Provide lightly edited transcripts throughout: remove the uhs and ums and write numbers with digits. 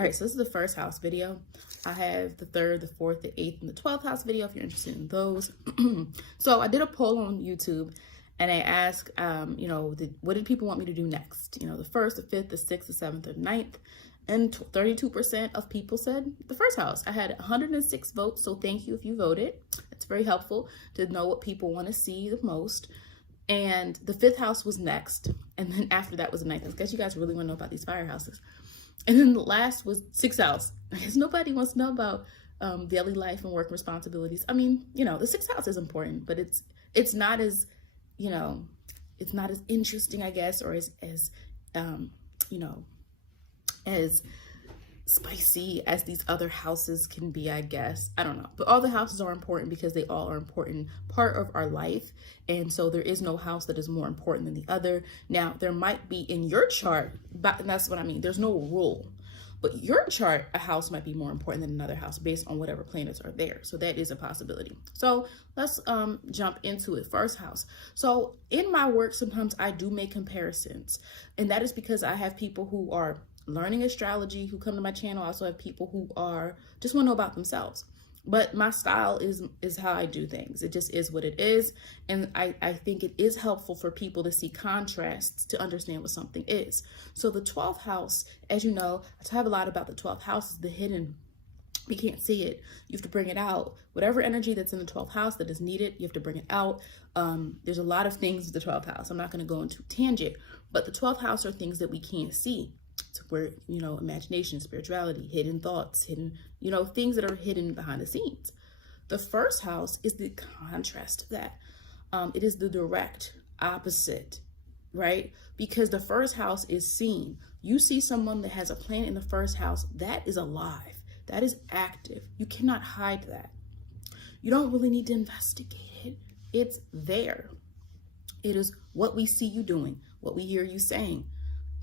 All right, so this is the first house video. I have the 3rd, the 4th, the 8th, and the 12th house video if you're interested in those. So I did a poll on YouTube and I asked, what did people want me to do next? You know, the 1st, the 5th, the 6th, the 7th, or 9th. And 32% of people said the first house. I had 106 votes, so thank you if you voted. It's very helpful to know what people want to see the most. And the 5th house was next. And then after that was the 9th. I guess you guys really want to know about these fire houses. And then the last was 6th house. I guess nobody wants to know about daily life and work responsibilities. I mean, you know, the 6th house is important, but it's not as, it's not as interesting, I guess, or as spicy as these other houses can be, I guess. I don't know. But all the houses are important because they all are important part of our life. And so there is no house that is more important than the other. Now, there might be in your chart, but that's what I mean. There's no rule. But your chart, a house might be more important than another house based on whatever planets are there. So that is a possibility. So let's jump into it. First house. So in my work, sometimes I do make comparisons. And that is because I have people who are learning astrology who come to my channel. I also have people who are just want to know about themselves. But my style is how I do things. It just is what it is. And I think it is helpful for people to see contrasts to understand what something is. So the 12th house, as you know, I talk a lot about the 12th house, is the hidden. You can't see it. You have to bring it out. Whatever energy that's in the 12th house that is needed, you have to bring it out. There's a lot of things with the 12th house. I'm not going to go into tangent, but the 12th house are things that we can't see. So where, imagination, spirituality, hidden thoughts, hidden, things that are hidden behind the scenes. The first house is the contrast of that. It is the direct opposite, right? Because the first house is seen. You see someone that has a planet in the first house, that is alive. That is active. You cannot hide that. You don't really need to investigate it. It's there. It is what we see you doing, what we hear you saying.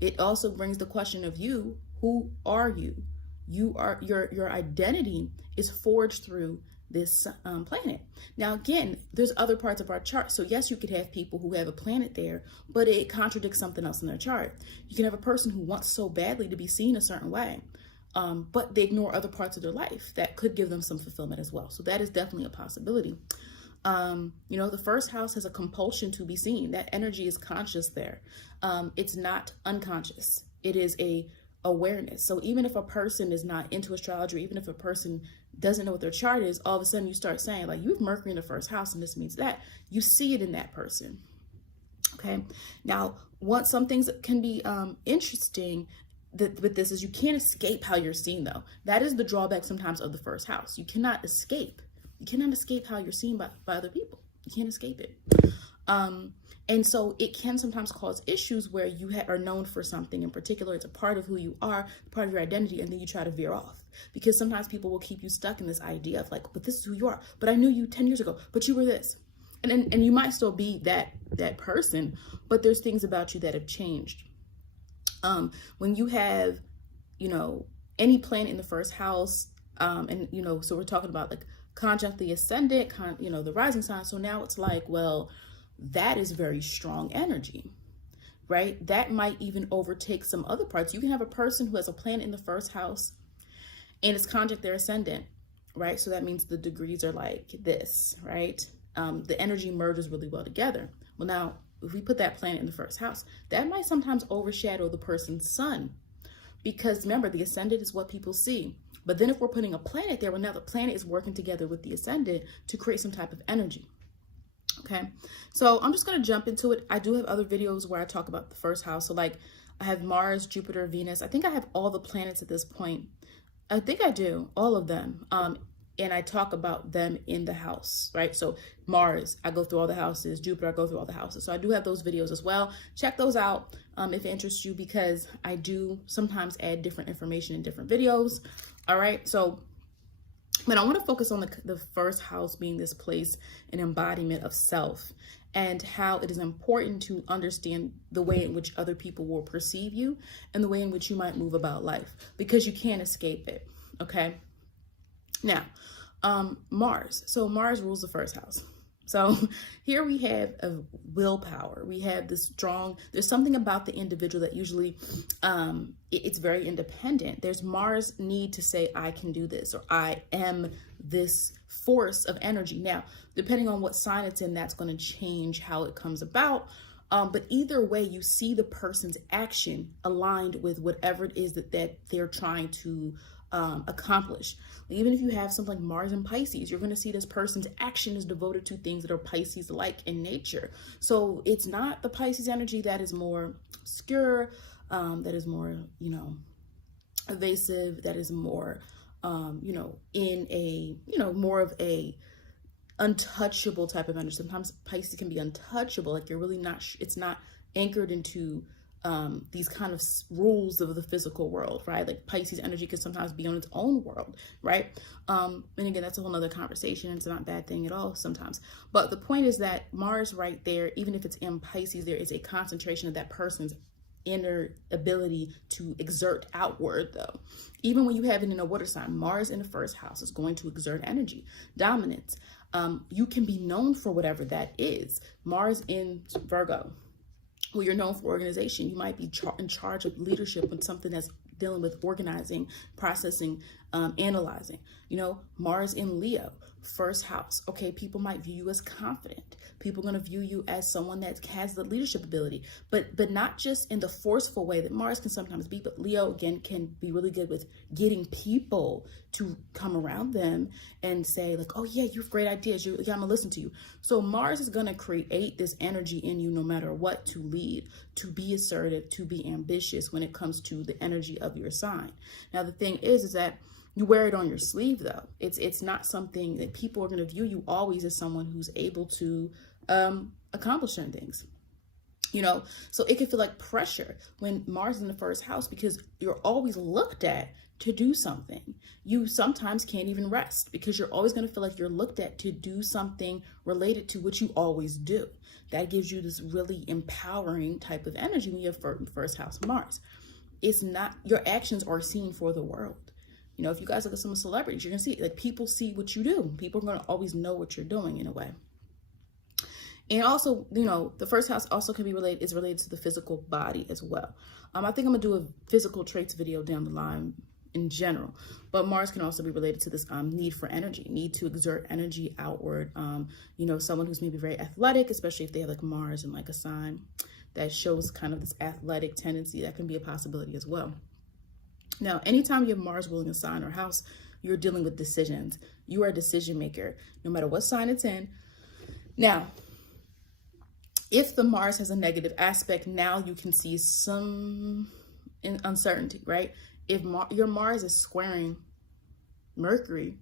It also brings the question of you. Who are you? You are your identity is forged through this planet. Now, again, there's other parts of our chart. So yes, you could have people who have a planet there, but it contradicts something else in their chart. You can have a person who wants so badly to be seen a certain way, but they ignore other parts of their life that could give them some fulfillment as well. So that is definitely a possibility. The first house has a compulsion to be seen. That energy is conscious there. It's not unconscious. It is a awareness. So even if a person is not into astrology, or even if a person doesn't know what their chart is, all of a sudden you start saying, like, you have Mercury in the first house and this means that. You see it in that person. Okay. Now, some things that can be interesting with this is you can't escape how you're seen, though. That is the drawback sometimes of the first house. You cannot escape. You cannot escape how you're seen by other people. You can't escape it. And so it can sometimes cause issues where you are known for something in particular. It's a part of who you are, part of your identity, and then you try to veer off. Because sometimes people will keep you stuck in this idea of like, but this is who you are. But I knew you 10 years ago, but you were this. And you might still be that person, but there's things about you that have changed. When you have, any planet in the first house, so we're talking about like conjunct the ascendant, the rising sign. So now it's like, well, that is very strong energy, right? That might even overtake some other parts. You can have a person who has a planet in the first house and it's conjunct their ascendant, right? So that means the degrees are like this, right? The energy merges really well together. Well, now, if we put that planet in the first house, that might sometimes overshadow the person's sun. Because remember, the ascendant is what people see. But then if we're putting a planet there, well, now the planet is working together with the ascendant to create some type of energy. Okay, so I'm just going to jump into it. I do have other videos where I talk about the first house. So like I have Mars, Jupiter, Venus. I think I have all the planets at this point. I think I do, all of them. And I talk about them in the house, right? So Mars, I go through all the houses. Jupiter, I go through all the houses. So I do have those videos as well. Check those out if it interests you, because I do sometimes add different information in different videos. All right, so, but I want to focus on the first house being this place, an embodiment of self, and how it is important to understand the way in which other people will perceive you and the way in which you might move about life, because you can't escape it, okay? Now, Mars. So Mars rules the first house. So here we have a willpower. We have this strong, there's something about the individual that usually it's very independent. There's Mars need to say, I can do this, or I am this force of energy. Now, depending on what sign it's in, that's going to change how it comes about. But either way, you see the person's action aligned with whatever it is that they're trying to accomplish. Even if you have something like Mars and Pisces, you're going to see this person's action is devoted to things that are Pisces-like in nature. So it's not the Pisces energy that is more obscure, that is more, evasive, that is more, in a, more of a untouchable type of energy. Sometimes Pisces can be untouchable, like you're really not, it's not anchored into these kind of rules of the physical world, right? Like Pisces energy can sometimes be on its own world, right? And again, that's a whole nother conversation. It's not a bad thing at all sometimes. But the point is that Mars right there, even if it's in Pisces, there is a concentration of that person's inner ability to exert outward though. Even when you have it in a water sign, Mars in the first house is going to exert energy, dominance. You can be known for whatever that is. Mars in Virgo, well, you're known for organization. You might be in charge of leadership when something that's dealing with organizing, processing, analyzing. Mars in Leo, first house. Okay, people might view you as confident. People are going to view you as someone that has the leadership ability, but not just in the forceful way that Mars can sometimes be, but Leo again can be really good with getting people to come around them and say like, oh yeah, you have great ideas. Yeah, I'm gonna listen to you. So Mars is going to create this energy in you no matter what, to lead, to be assertive, to be ambitious when it comes to the energy of your sign. Now, the thing is that you wear it on your sleeve though. It's not something that people are going to view you always as someone who's able to accomplish certain things. So it can feel like pressure when Mars is in the first house because you're always looked at to do something. You sometimes can't even rest because you're always going to feel like you're looked at to do something related to what you always do. That gives you this really empowering type of energy when you have first house Mars. It's not, your actions are seen for the world. If you guys look at some celebrities, you're going to see like people see what you do. People are going to always know what you're doing in a way. And also, the first house also can be related to the physical body as well. I think I'm gonna do a physical traits video down the line in general, but Mars can also be related to this need for energy, need to exert energy outward. Someone who's maybe very athletic, especially if they have like Mars and like a sign that shows kind of this athletic tendency, that can be a possibility as well. Now, anytime you have Mars ruling a sign or house, you're dealing with decisions. You are a decision maker, no matter what sign it's in. Now, if the Mars has a negative aspect, now you can see some uncertainty, right? If your Mars is squaring Mercury,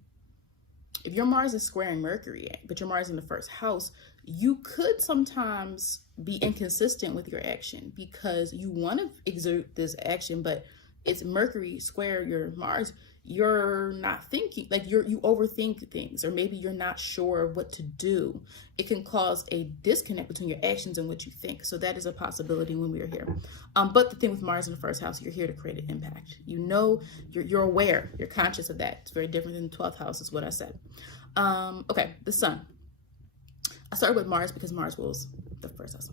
but your Mars in the first house, you could sometimes be inconsistent with your action because you want to exert this action, but it's Mercury square your Mars. You're not thinking, like you overthink things, or maybe you're not sure of what to do. It can cause a disconnect between your actions and what you think. So that is a possibility when we are here. But the thing with Mars in the first house, you're here to create an impact. You're aware, you're conscious of that. It's very different than the 12th house is what I said. Okay, the sun. I started with Mars because Mars rules the first house.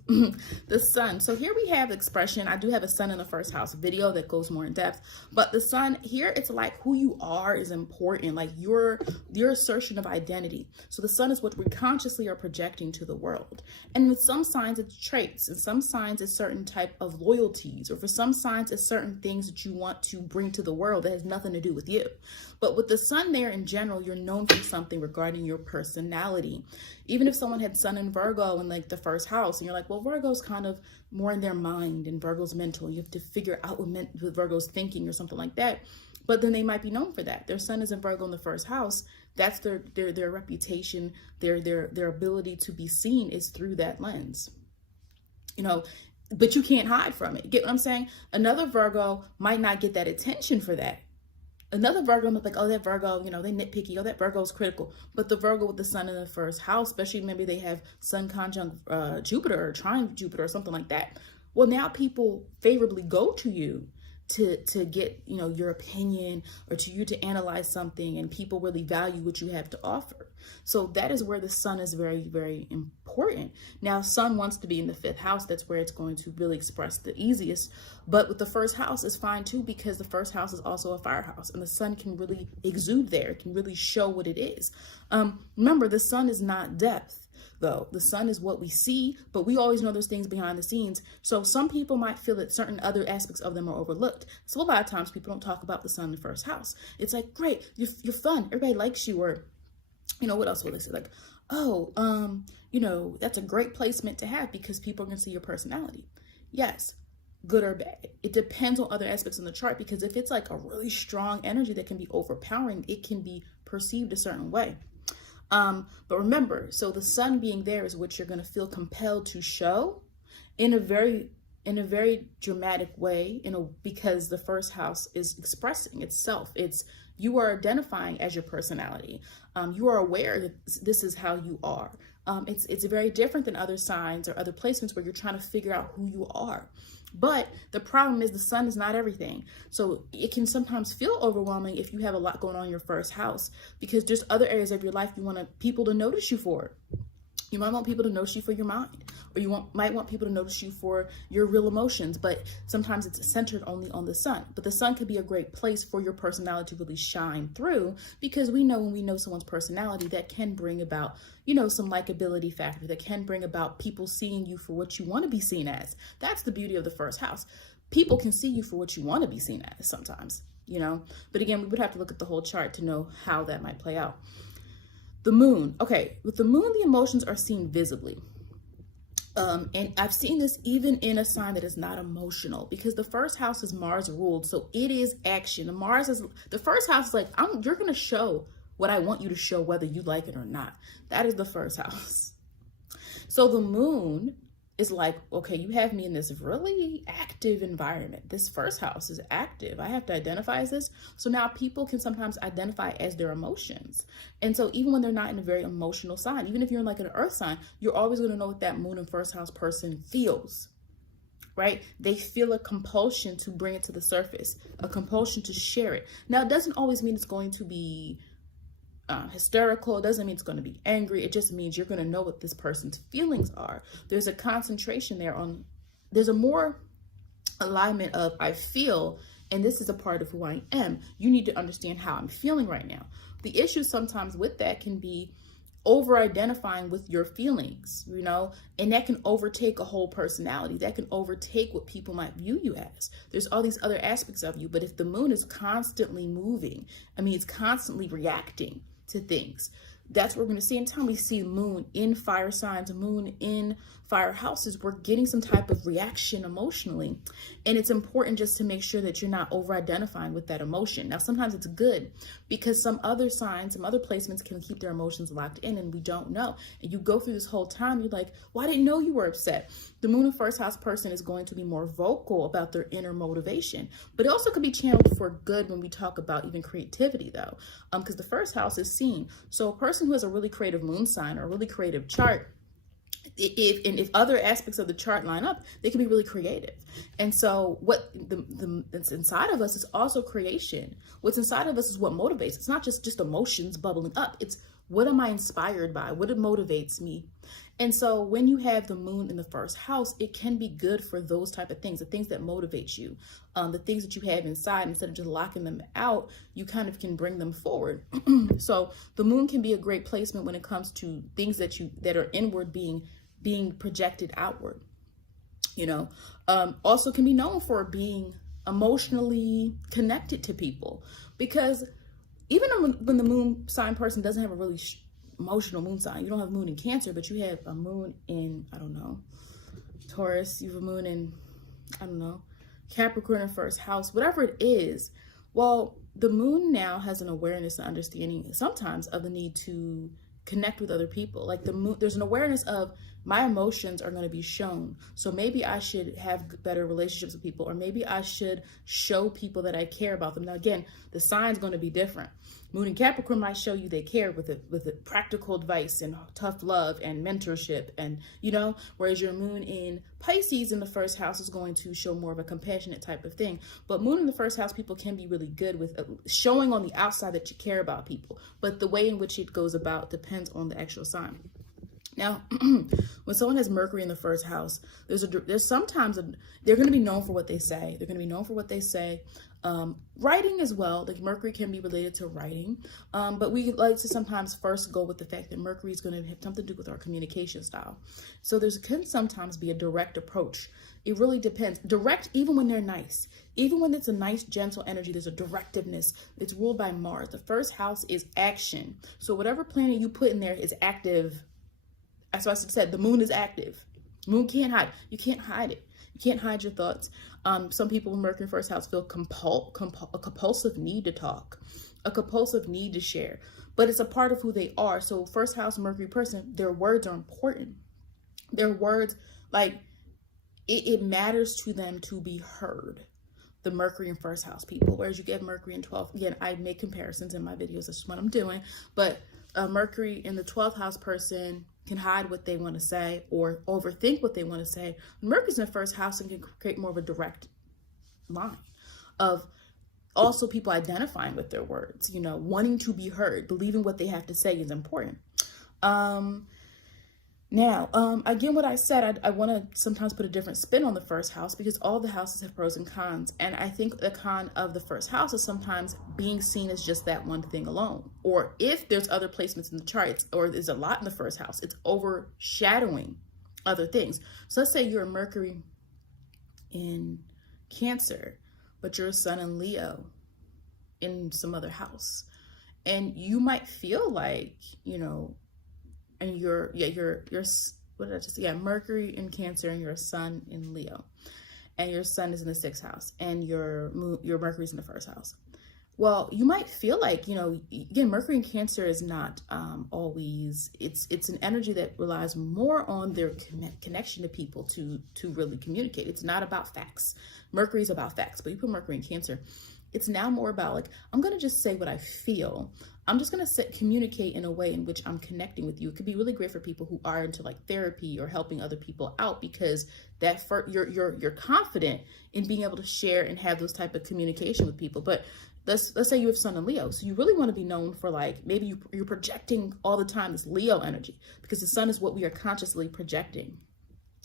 The sun. So here we have the expression. I do have a sun in the first house video that goes more in depth, but the sun here, it's like who you are is important, like your assertion of identity. So the sun is what we consciously are projecting to the world. And with some signs it's traits, and some signs it's certain type of loyalties, or for some signs it's certain things that you want to bring to the world that has nothing to do with you. But with the sun there in general, you're known for something regarding your personality. Even if someone had sun in Virgo in like the first house, and you're like, well, Virgo's kind of more in their mind and Virgo's mental. You have to figure out what Virgo's thinking or something like that. But then they might be known for that. Their sun is in Virgo in the first house. That's their reputation, their ability to be seen is through that lens. But you can't hide from it. Get what I'm saying? Another Virgo might not get that attention for that. Another Virgo might be like, oh, that Virgo, they nitpicky. Oh, that Virgo's critical. But the Virgo with the sun in the first house, especially maybe they have sun conjunct Jupiter or trine Jupiter or something like that. Well, now people favorably go to you to get, your opinion, or to you to analyze something, and people really value what you have to offer. So that is where the sun is very, very important. Now, sun wants to be in the 5th house. That's where it's going to really express the easiest. But with the 1st house is fine too, because the 1st house is also a fire house, and the sun can really exude there. It can really show what it is. Remember, the sun is not depth. Though the sun is what we see, but we always know there's things behind the scenes. So some people might feel that certain other aspects of them are overlooked. So a lot of times people don't talk about the sun in the 1st house. It's like, great, you're fun, everybody likes you, or what else will they say? Like, oh, that's a great placement to have because people can see your personality. Yes, good or bad. It depends on other aspects in the chart, because if it's like a really strong energy that can be overpowering, it can be perceived a certain way. But remember, so the sun being there is what you're going to feel compelled to show in a very dramatic way, because the 1st house is expressing itself. You are identifying as your personality. You are aware that this is how you are. It's very different than other signs or other placements where you're trying to figure out who you are. But the problem is the sun is not everything. So it can sometimes feel overwhelming if you have a lot going on in your 1st house, because there's other areas of your life you want people to notice you for. You might want people to notice you for your mind, or might want people to notice you for your real emotions, but sometimes it's centered only on the sun. But the sun could be a great place for your personality to really shine through, because we know when we know someone's personality, that can bring about, some likability factor, that can bring about people seeing you for what you want to be seen as. That's the beauty of the 1st house. People can see you for what you want to be seen as sometimes, but again, we would have to look at the whole chart to know how that might play out. The moon. Okay, with the moon, the emotions are seen visibly. And I've seen this even in a sign that is not emotional, because the 1st house is Mars ruled. So it is action. The 1st house is like, you're going to show what I want you to show, whether you like it or not. That is the 1st house. So the moon is like, okay, you have me in this really active environment. This 1st house is active. I have to identify as this. So now people can sometimes identify as their emotions. And so even when they're not in a very emotional sign, even if you're in like an earth sign, you're always going to know what that moon and 1st house person feels, right? They feel a compulsion to bring it to the surface, a compulsion to share it. Now, it doesn't always mean it's going to be hysterical. It doesn't mean it's going to be angry. It just means you're going to know what this person's feelings are. There's a concentration there there's a more alignment of I feel, and this is a part of who I am. You need to understand how I'm feeling right now. The issue sometimes with that can be over-identifying with your feelings, and that can overtake a whole personality. That can overtake what people might view you as. There's all these other aspects of you, but if the moon is constantly moving, it's constantly reacting to things, that's what we're going to see. Anytime we see moon in fire signs, moon in fire houses, we're getting some type of reaction emotionally. And it's important just to make sure that you're not over-identifying with that emotion. Now, sometimes it's good, because some other signs, some other placements can keep their emotions locked in, and we don't know. And you go through this whole time, you're like, well, I didn't know you were upset. The moon and 1st house person is going to be more vocal about their inner motivation, but it also could be channeled for good when we talk about even creativity, though, because the 1st house is seen. So a person who has a really creative moon sign or a really creative chart, if other aspects of the chart line up, they can be really creative. And so what that's inside of us is also creation. What's inside of us is what motivates. It's not just emotions bubbling up. It's what am I inspired by? What motivates me? And so when you have the moon in the 1st house, it can be good for those type of things, the things that motivate you, the things that you have inside. Instead of just locking them out, you kind of can bring them forward. So the moon can be a great placement when it comes to things that are inward being projected outward. Also can be known for being emotionally connected to people, because even when the moon sign person doesn't have a really emotional moon sign, you don't have moon in Cancer, but you have a moon in, I don't know, Taurus, you have a moon in, I don't know, Capricorn in 1st house, whatever it is. Well, the moon now has an awareness and understanding sometimes of the need to connect with other people. Like the moon, there's an awareness of my emotions are going to be shown. So maybe I should have better relationships with people, or maybe I should show people that I care about them. Now, again, the sign's going to be different. Moon in Capricorn might show you they care with a practical advice and tough love and mentorship, and whereas your moon in Pisces in the first house is going to show more of a compassionate type of thing. But moon in the first house, people can be really good with showing on the outside that you care about people, but the way in which it goes about depends on the actual sign. Now, when someone has Mercury in the first house, there's sometimes they're going to be known for what they say. They're going to be known for what they say. Writing as well. Like Mercury can be related to writing, but we like to sometimes first go with the fact that Mercury is going to have something to do with our communication style. So can sometimes be a direct approach. It really depends. Direct, even when they're nice, even when it's a nice, gentle energy, there's a directiveness. It's ruled by Mars. The first house is action. So whatever planet you put in there is active. That's why I said the moon is active. Moon can't hide. You can't hide it. You can't hide your thoughts. Some people in Mercury first house feel a compulsive need to talk, a compulsive need to share, but it's a part of who they are. So first house Mercury person, their words are important. Their words, like it matters to them to be heard. The Mercury in first house people, whereas you get Mercury in 12th. Again, I make comparisons in my videos. That's what I'm doing. But Mercury in the 12th house person can hide what they want to say or overthink what they want to say. Mercury's in the first house and can create more of a direct line of also people identifying with their words, wanting to be heard, believing what they have to say is important. Now, again, what I said, I want to sometimes put a different spin on the first house because all the houses have pros and cons. And I think the con of the first house is sometimes being seen as just that one thing alone. Or if there's other placements in the charts, or there's a lot in the first house, it's overshadowing other things. So let's say you're a Mercury in Cancer, but you're a Sun in Leo in some other house. And you might feel like, and you're what did I just say? Yeah, Mercury in Cancer and you're a Sun in Leo, and your Sun is in the 6th house and your Mercury's in the 1st house. Well, you might feel like, again, Mercury in Cancer is not always, it's an energy that relies more on their connection to people to really communicate. It's not about facts. Mercury's about facts, but you put Mercury in Cancer, it's now more about like, I'm going to just say what I feel. I'm just going to communicate in a way in which I'm connecting with you. It could be really great for people who are into like therapy or helping other people out, because you're confident in being able to share and have those type of communication with people. But let's say you have Sun in Leo. So you really want to be known for like, maybe you're projecting all the time this Leo energy, because the Sun is what we are consciously projecting.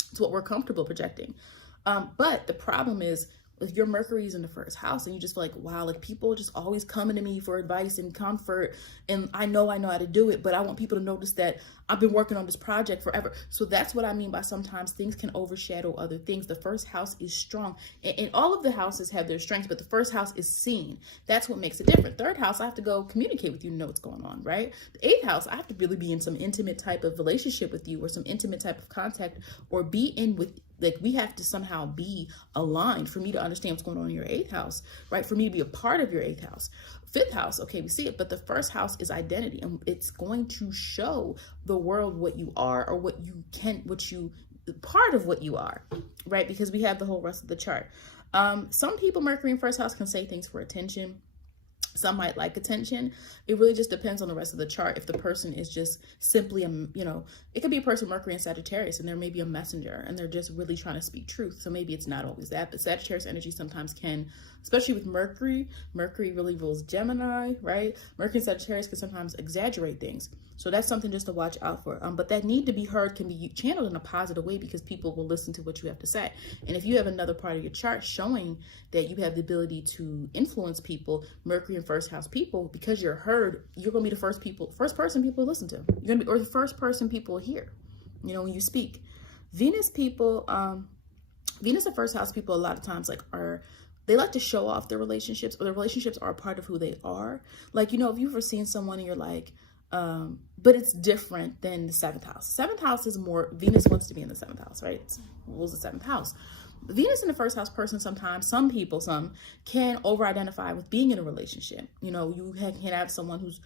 It's what we're comfortable projecting. But the problem is, if your Mercury is in the 1st house and you just feel like, wow, like people just always coming to me for advice and comfort, and I know how to do it, but I want people to notice that I've been working on this project forever. So that's what I mean by sometimes things can overshadow other things. The 1st house is strong, and all of the houses have their strengths, but the 1st house is seen. That's what makes it different. 3rd house, I have to go communicate with you to know what's going on, right? The 8th house, I have to really be in some intimate type of relationship with you, or some intimate type of contact, or be in with, like, we have to somehow be aligned for me to understand what's going on in your 8th house, right? For me to be a part of your 8th house. 5th house, okay, we see it, but the 1st house is identity, and it's going to show the world what you are, or part of what you are, right? Because we have the whole rest of the chart. Some people, Mercury in 1st house, can say things for attention. Some might like attention. It really just depends on the rest of the chart. If the person is just simply, it could be a person Mercury in Sagittarius, and there may be a messenger, and they're just really trying to speak truth. So maybe it's not always that, but Sagittarius energy sometimes can, especially with Mercury really rules Gemini, right? Mercury in Sagittarius can sometimes exaggerate things. So that's something just to watch out for. But that need to be heard can be channeled in a positive way, because people will listen to what you have to say. And if you have another part of your chart showing that you have the ability to influence people, Mercury in 1st house people, because you're heard, you're going to be the first person people listen to. You're going to be, or the first person people hear, when you speak. Venus people, Venus in 1st house people, a lot of times they like to show off their relationships, or their relationships are a part of who they are. Like, if you've ever seen someone and you're like, but it's different than the 7th house. 7th house is more, Venus wants to be in the 7th house, right? It rules the 7th house. Venus in the first house person, sometimes, some people, can over-identify with being in a relationship. You know, you can have someone who's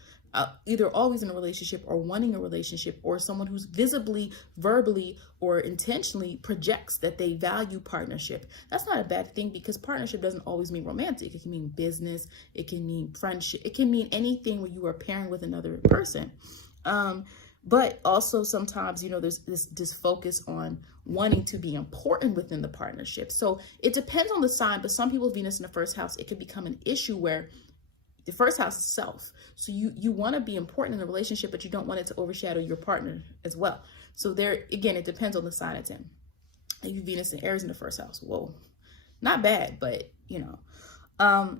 either always in a relationship or wanting a relationship, or someone who's visibly, verbally, or intentionally projects that they value partnership. That's not a bad thing, because partnership doesn't always mean romantic. It can mean business, it can mean friendship, it can mean anything where you are pairing with another person. But also sometimes, you know, there's this focus on wanting to be important within the partnership. So it depends on the sign, but some people, Venus in the first house, it could become an issue where the first house is self. So you want to be important in a relationship, but you don't want it to overshadow your partner as well. So there, again, it depends on the sign it's in. Maybe Venus and Aries in the first house. Whoa, not bad, but you know,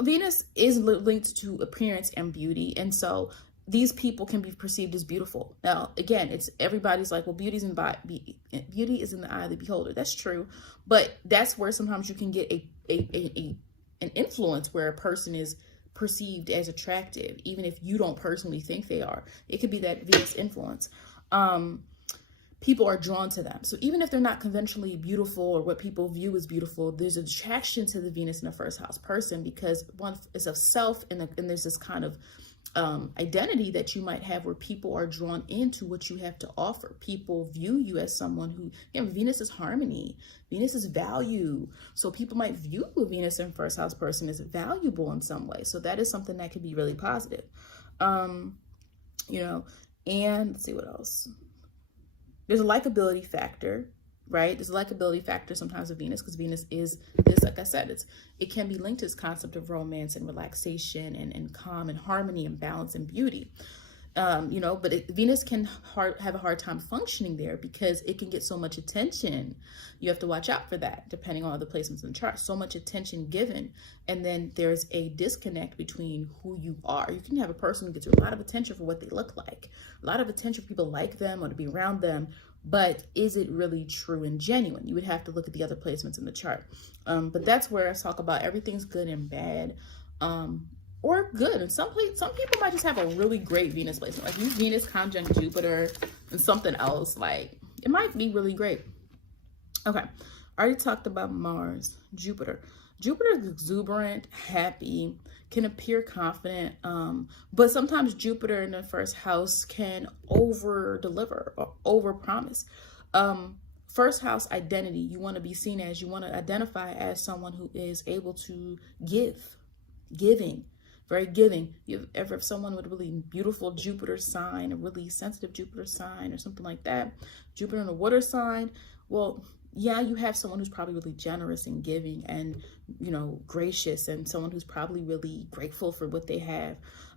Venus is linked to appearance and beauty. And so these people can be perceived as beautiful. Now, again, it's everybody's like, well, beauty is in the eye of the beholder. That's true. But that's where sometimes you can get an influence where a person is perceived as attractive, even if you don't personally think they are. It could be that Venus influence. People are drawn to them. So even if they're not conventionally beautiful or what people view as beautiful, there's an attraction to the Venus in the first house person, because one is of self, and there's this kind of identity that you might have where people are drawn into what you have to offer. People view you as someone who, you know, Venus is harmony, Venus is value. So people might view a Venus in first house person as valuable in some way. So that is something that could be really positive. You know, and let's see what else. There's a likability factor, right? There's a likability factor sometimes with Venus, because Venus is this, like I said, it can be linked to this concept of romance and relaxation and calm and harmony and balance and beauty. You know, but Venus can have a hard time functioning there, because it can get so much attention. You have to watch out for that, depending on other placements in the chart. So much attention given, and then there's a disconnect between who you are. You can have a person who gets a lot of attention for what they look like, a lot of attention for people like them or to be around them, but is it really true and genuine? You would have to look at the other placements in the chart. But that's where I talk about everything's good and bad. Or good. And some people might just have a really great Venus placement. Like, you Venus conjunct Jupiter and something else, like, it might be really great. Okay, I already talked about Mars. Jupiter is exuberant, happy, can appear confident, but sometimes Jupiter in the first house can over deliver or over promise. First house identity, you want to be seen as, you want to identify as someone who is able to giving, very giving. You ever have someone with a really beautiful Jupiter sign, a really sensitive Jupiter sign or something like that, Jupiter in a water sign, well, yeah, you have someone who's probably really generous and giving and, you know, gracious, and someone who's probably really grateful for what they have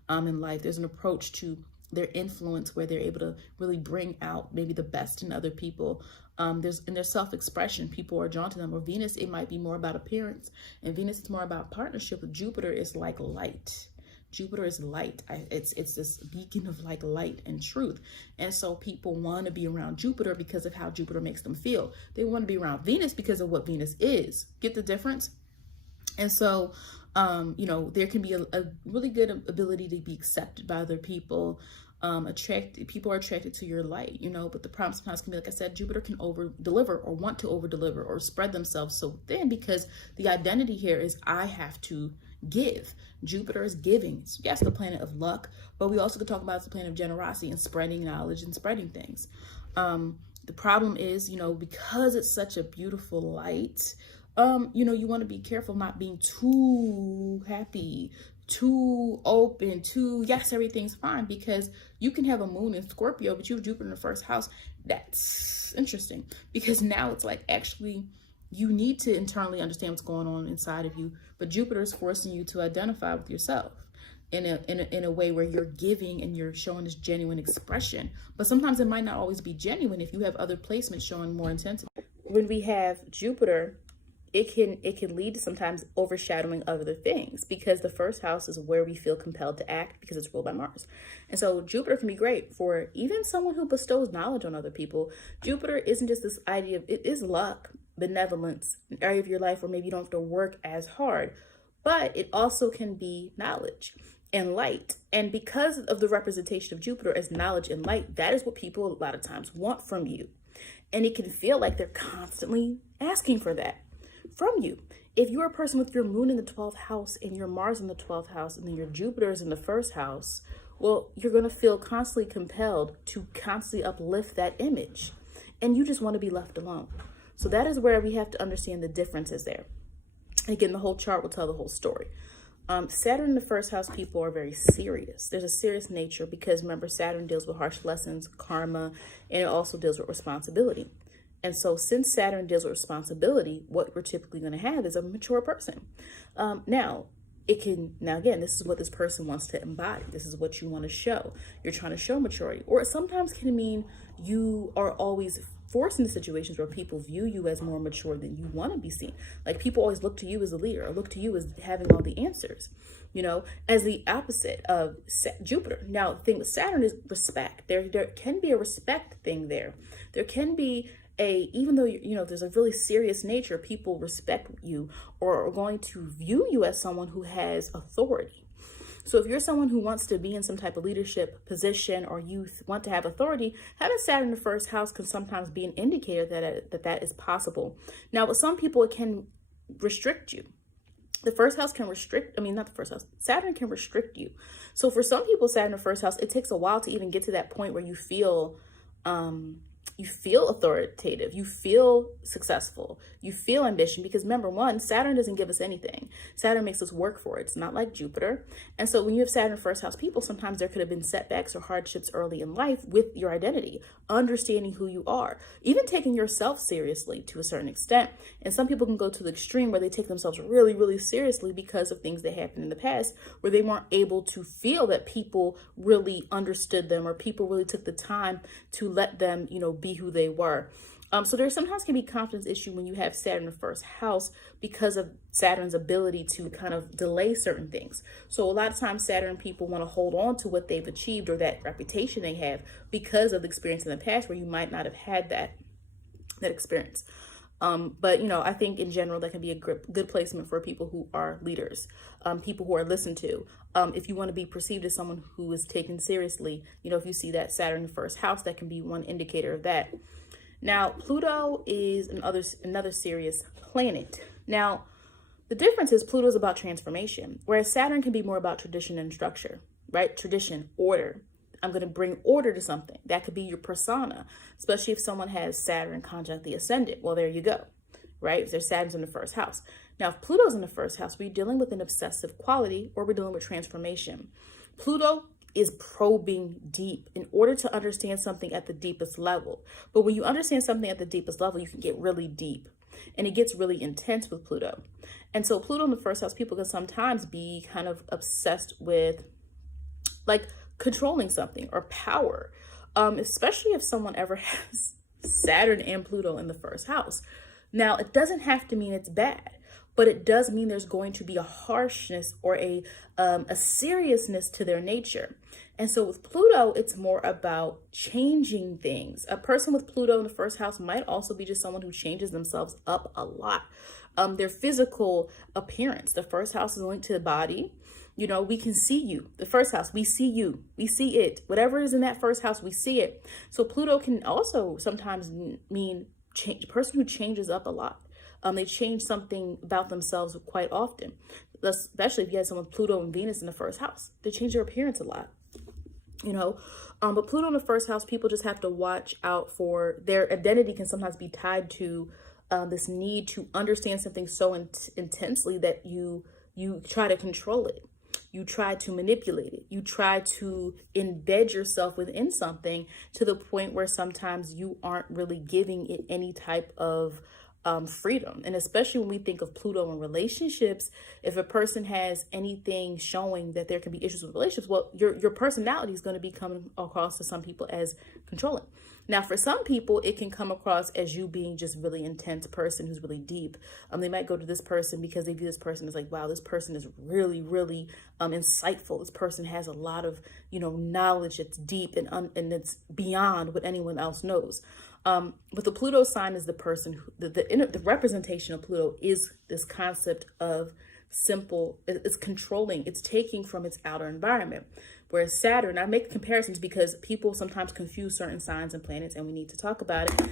in life. There's an approach to their influence where they're able to really bring out maybe the best in other people. There's in their self-expression, people are drawn to them. Or Venus, it might be more about appearance, and Venus is more about partnership. With Jupiter is like light. Jupiter is light. It's this beacon of like light and truth. And so people want to be around Jupiter because of how Jupiter makes them feel. They want to be around Venus because of what Venus is. Get the difference? And so, you know, there can be a really good ability to be accepted by other people. People are attracted to your light, you know, but the problem sometimes can be, like I said, Jupiter can over deliver or want to over deliver or spread themselves so thin, because the identity here is I have to give. Jupiter is giving. So yes, the planet of luck, but we also could talk about the planet of generosity and spreading knowledge and spreading things. The problem is, you know, because it's such a beautiful light, you know, you want to be careful not being too happy, too open, yes, everything's fine, because you can have a moon in Scorpio, but you have Jupiter in the first house. That's interesting, because now it's like, actually, you need to internally understand what's going on inside of you, but Jupiter is forcing you to identify with yourself in a way where you're giving and you're showing this genuine expression. But sometimes it might not always be genuine if you have other placements showing more intensity. When we have Jupiter, it can lead to sometimes overshadowing other things, because the first house is where we feel compelled to act because it's ruled by Mars. And so Jupiter can be great for even someone who bestows knowledge on other people. Jupiter isn't just this idea of, it is luck, benevolence, an area of your life where maybe you don't have to work as hard, but it also can be knowledge and light. And because of the representation of Jupiter as knowledge and light, that is what people a lot of times want from you. And it can feel like they're constantly asking for that from you. If you're a person with your moon in the 12th house and your Mars in the 12th house and then your Jupiter is in the first house, well, you're going to feel constantly compelled to constantly uplift that image. And you just want to be left alone. So that is where we have to understand the differences there. Again, the whole chart will tell the whole story. Saturn in the first house people are very serious. There's a serious nature because remember, Saturn deals with harsh lessons, karma, and it also deals with responsibility. And so since Saturn deals with responsibility, what we're typically going to have is a mature person. Now again, this is what this person wants to embody. This is what you want to show. You're trying to show maturity. Or it sometimes can mean you are always forced into situations where people view you as more mature than you want to be seen. Like people always look to you as a leader or look to you as having all the answers, as the opposite of Jupiter. Now, the thing with Saturn is respect. There can be a respect thing there. There can be even though, there's a really serious nature, people respect you or are going to view you as someone who has authority. So if you're someone who wants to be in some type of leadership position or you want to have authority, having Saturn in the first house can sometimes be an indicator that is possible. Now, with some people, it can restrict you. The first house can restrict, not the first house, Saturn can restrict you. So for some people, Saturn in the first house, it takes a while to even get to that point where you feel authoritative, you feel successful, you feel ambition, because remember, Saturn doesn't give us anything. Saturn makes us work for it. It's not like Jupiter. And so when you have Saturn in first house people, sometimes there could have been setbacks or hardships early in life with your identity, understanding who you are, even taking yourself seriously to a certain extent. And some people can go to the extreme where they take themselves really, really seriously because of things that happened in the past where they weren't able to feel that people really understood them or people really took the time to let them, be who they were. So there sometimes can be confidence issue when you have Saturn in the first house because of Saturn's ability to kind of delay certain things. So a lot of times Saturn people want to hold on to what they've achieved or that reputation they have because of the experience in the past where you might not have had that experience. But, I think in general, that can be a good placement for people who are leaders, people who are listened to. If you want to be perceived as someone who is taken seriously, if you see that Saturn in the first house, that can be one indicator of that. Now, Pluto is another serious planet. Now, the difference is Pluto is about transformation, whereas Saturn can be more about tradition and structure, right? Tradition, order. I'm going to bring order to something. That could be your persona, especially if someone has Saturn conjunct the Ascendant. Well, there you go, right? If there's Saturn's in the first house. Now, if Pluto's in the first house, we're dealing with an obsessive quality or we're dealing with transformation. Pluto is probing deep in order to understand something at the deepest level. But when you understand something at the deepest level, you can get really deep and it gets really intense with Pluto. And so Pluto in the first house, people can sometimes be kind of obsessed with like controlling something or power, especially if someone ever has Saturn and Pluto in the first house. Now, it doesn't have to mean it's bad, but it does mean there's going to be a harshness or a seriousness to their nature. And so with Pluto, it's more about changing things. A person with Pluto in the first house might also be just someone who changes themselves up a lot. Their physical appearance, the first house is linked to the body. We can see you. The first house, we see you. We see it. Whatever is in that first house, we see it. So Pluto can also sometimes mean change, a person who changes up a lot. They change something about themselves quite often, especially if you had someone with Pluto and Venus in the first house. They change their appearance a lot, But Pluto in the first house, people just have to watch out for their identity can sometimes be tied to this need to understand something so intensely that you try to control it. You try to manipulate it. You try to embed yourself within something to the point where sometimes you aren't really giving it any type of freedom. And especially when we think of Pluto in relationships, if a person has anything showing that there can be issues with relationships, well, your personality is going to be coming across to some people as controlling. Now, for some people, it can come across as you being just really intense person who's really deep. They might go to this person because they view this person as like, wow, this person is really, really insightful. This person has a lot of, knowledge that's deep and it's beyond what anyone else knows. But the Pluto sign is the person who, the representation of Pluto is this concept of simple, it's controlling, it's taking from its outer environment. Whereas Saturn, I make comparisons because people sometimes confuse certain signs and planets, and we need to talk about it.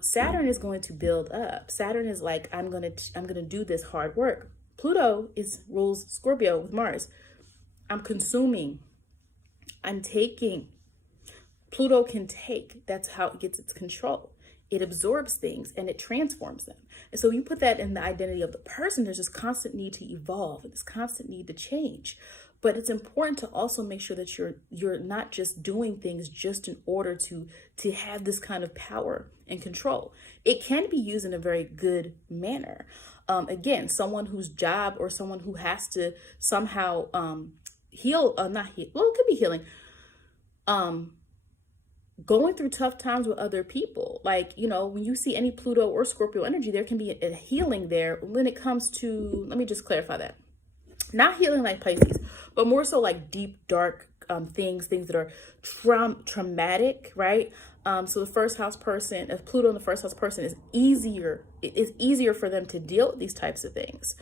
Saturn is going to build up. Saturn is like, I'm gonna do this hard work. Pluto rules Scorpio with Mars. I'm consuming. I'm taking. Pluto can take. That's how it gets its control. It absorbs things and it transforms them. And so you put that in the identity of the person, there's this constant need to evolve, this constant need to change. But it's important to also make sure that you're not just doing things just in order to have this kind of power and control. It can be used in a very good manner. Again, someone whose job or someone who has to somehow heal, not heal, well, it could be healing. Going through tough times with other people. Like, you know, when you see any Pluto or Scorpio energy, there can be a healing there when it comes to, let me just clarify that. Not healing like Pisces, but more so like deep, dark things that are traumatic, right? So the first house person, if Pluto in the first house person is easier, it's easier for them to deal with these types of things.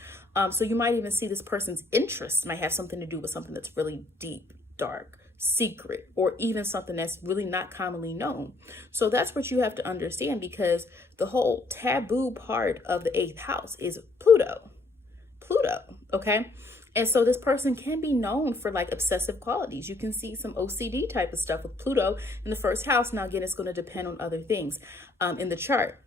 So you might even see this person's interests might have something to do with something that's really deep, dark, secret, or even something that's really not commonly known. So that's what you have to understand, because the whole taboo part of the 8th house is Pluto, okay? And so this person can be known for like obsessive qualities. You can see some OCD type of stuff with Pluto in the first house. Now, again, it's going to depend on other things in the chart.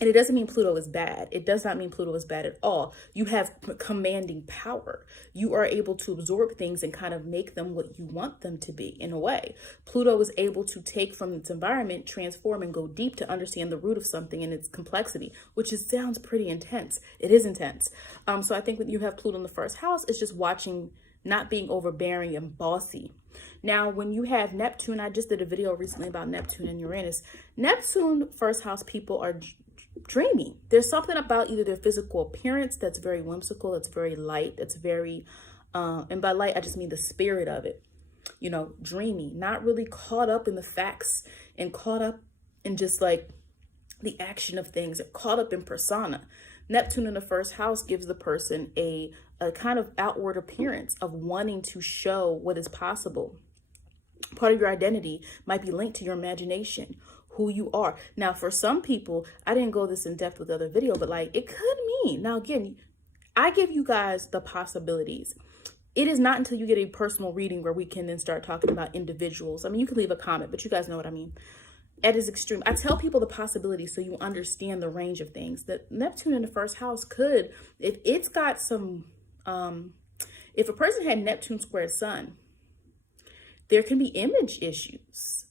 And it doesn't mean Pluto is bad. It does not mean Pluto is bad at all. You have commanding power. You are able to absorb things and kind of make them what you want them to be in a way. Pluto is able to take from its environment, transform, and go deep to understand the root of something and its complexity, which sounds pretty intense. It is intense. So I think when you have Pluto in the first house, it's just watching, not being overbearing and bossy. Now, when you have Neptune, I just did a video recently about Neptune and Uranus. Neptune first house people are dreamy. There's something about either their physical appearance that's very whimsical, it's very light, it's very, and by light, I just mean the spirit of it, you know, dreamy, not really caught up in the facts and caught up in just like the action of things, caught up in persona. Neptune in the first house gives the person a kind of outward appearance of wanting to show what is possible. Part of your identity might be linked to your imagination, who you are. Now, for some people, I didn't go this in depth with the other video, but like it could mean, now again, I give you guys the possibilities. It is not until you get a personal reading where we can then start talking about individuals. I mean, you can leave a comment, but you guys know what I mean. At its extreme, I tell people the possibilities so you understand the range of things. That Neptune in the first house could, if it's got some, if a person had Neptune squared Sun, there can be image issues,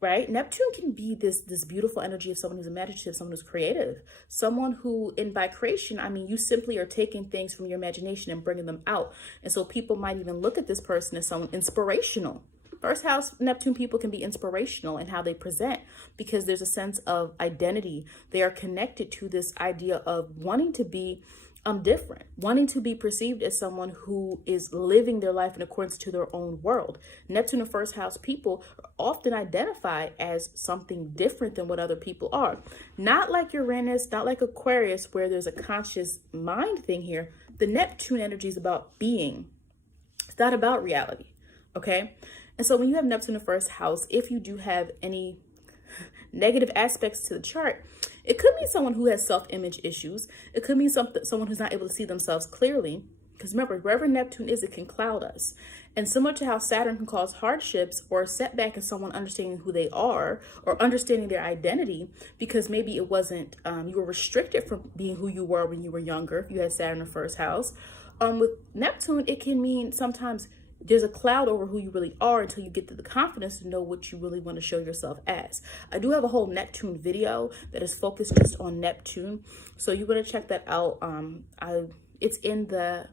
right? Neptune can be this beautiful energy of someone who's imaginative, someone who's creative, someone who, and by creation, I mean, you simply are taking things from your imagination and bringing them out. And so people might even look at this person as someone inspirational. First house Neptune people can be inspirational in how they present, because there's a sense of identity. They are connected to this idea of wanting to be different, wanting to be perceived as someone who is living their life in accordance to their own world. Neptune and first house people are often identified as something different than what other people are. Not like Uranus, not like Aquarius, where there's a conscious mind thing here. The Neptune energy is about being. It's not about reality, okay? And so when you have Neptune in the first house, if you do have any negative aspects to the chart, it could mean someone who has self-image issues. It could mean someone who's not able to see themselves clearly. Because remember, wherever Neptune is, it can cloud us. And similar to how Saturn can cause hardships or a setback in someone understanding who they are or understanding their identity, because maybe it wasn't, you were restricted from being who you were when you were younger, if you had Saturn in the first house. With Neptune, it can mean sometimes there's a cloud over who you really are until you get to the confidence to know what you really want to show yourself as. I do have a whole Neptune video that is focused just on Neptune, so you're going to check that out. It's in the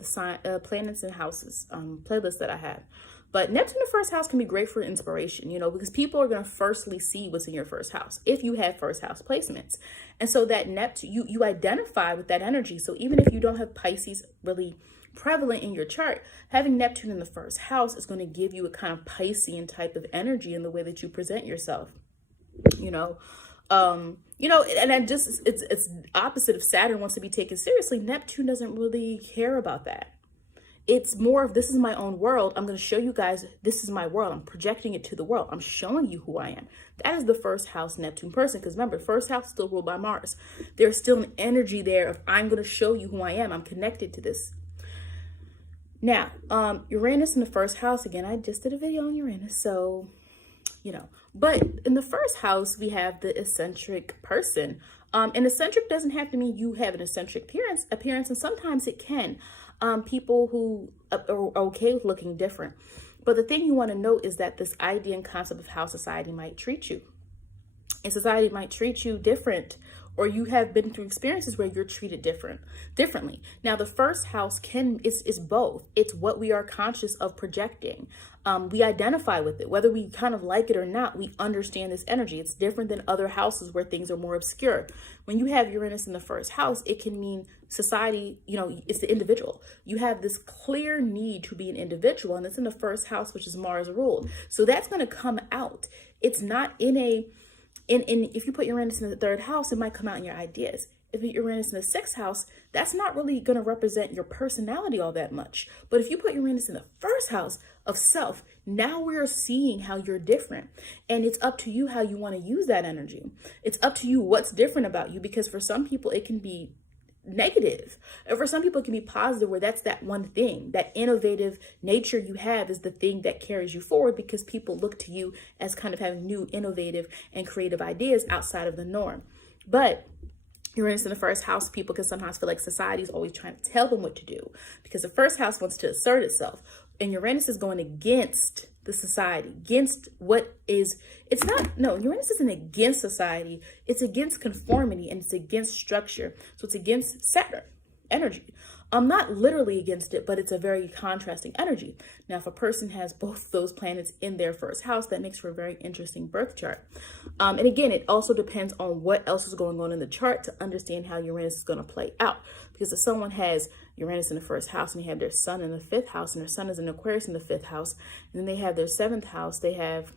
sign, planets and houses playlist that I have. But Neptune in the first house can be great for inspiration, you know, because people are going to firstly see what's in your first house if you have first house placements. And so that Neptune, you identify with that energy. So even if you don't have Pisces really prevalent in your chart, having Neptune in the first house is going to give you a kind of Piscean type of energy in the way that you present yourself, you know, and I just, it's opposite. If Saturn wants to be taken seriously, Neptune doesn't really care about that. It's more of, this is my own world. I'm going to show you guys, this is my world. I'm projecting it to the world. I'm showing you who I am. That is the first house Neptune person. Because remember, first house is still ruled by Mars. There's still an energy there of, I'm going to show you who I am. I'm connected to this. Now, Uranus in the first house, again, I just did a video on Uranus. So, you know, but in the first house, we have the eccentric person. And eccentric doesn't have to mean you have an eccentric appearance, and sometimes it can. People who are okay with looking different. But the thing you want to note is that this idea and concept of how society might treat you. And society might treat you different, or you have been through experiences where you're treated differently. Now, the first house is both. It's what we are conscious of projecting. We identify with it, whether we kind of like it or not. We understand this energy. It's different than other houses where things are more obscure. When you have Uranus in the first house, it can mean society, you know, it's the individual. You have this clear need to be an individual, and it's in the first house, which is Mars ruled. So that's going to come out. It's not if you put Uranus in the third house, it might come out in your ideas. If you put Uranus in the sixth house, that's not really going to represent your personality all that much. But if you put Uranus in the first house of self, now we're seeing how you're different. And it's up to you how you want to use that energy. It's up to you what's different about you, because for some people, it can be negative. And for some people, it can be positive, where that's that one thing, that innovative nature you have is the thing that carries you forward, because people look to you as kind of having new, innovative, and creative ideas outside of the norm. But Uranus in the first house, people can sometimes feel like society is always trying to tell them what to do, because the first house wants to assert itself. And Uranus is going against the society, against Uranus isn't against society. It's against conformity, and it's against structure. So it's against Saturn energy. I'm not literally against it, but it's a very contrasting energy. Now, if a person has both those planets in their first house, that makes for a very interesting birth chart. And again, it also depends on what else is going on in the chart to understand how Uranus is going to play out. Because if someone has Uranus in the first house and they have their sun in the fifth house, and their sun is in Aquarius in the fifth house, and then they have their seventh house, they have,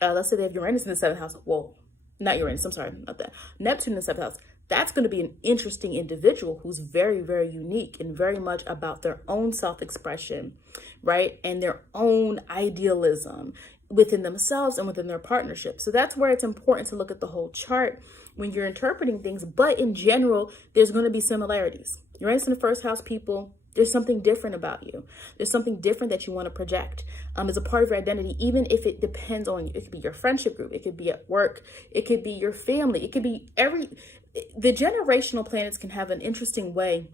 let's say they have Uranus in the seventh house. Well, not Uranus, I'm sorry, not that. Neptune in the seventh house. That's going to be an interesting individual who's very, very unique and very much about their own self-expression, right? And their own idealism within themselves and within their partnership. So that's where it's important to look at the whole chart when you're interpreting things. But in general, there's going to be similarities. Uranus in the first house, people, there's something different about you. There's something different that you want to project as a part of your identity, even if it depends on you. It could be your friendship group. It could be at work. It could be your family. It could be the generational planets can have an interesting way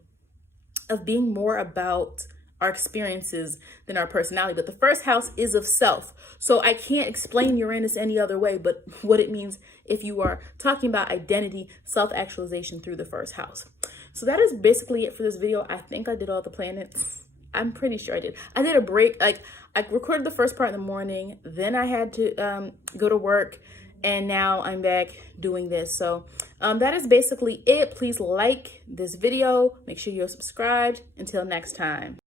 of being more about our experiences than our personality. But the first house is of self. So I can't explain Uranus any other way but what it means if you are talking about identity, self-actualization through the first house. So that is basically it for this video. I think I did all the planets. I'm pretty sure I did. I did a break. Like, I recorded the first part in the morning. Then I had to go to work. And now I'm back doing this. So that is basically it. Please like this video. Make sure you're subscribed. Until next time.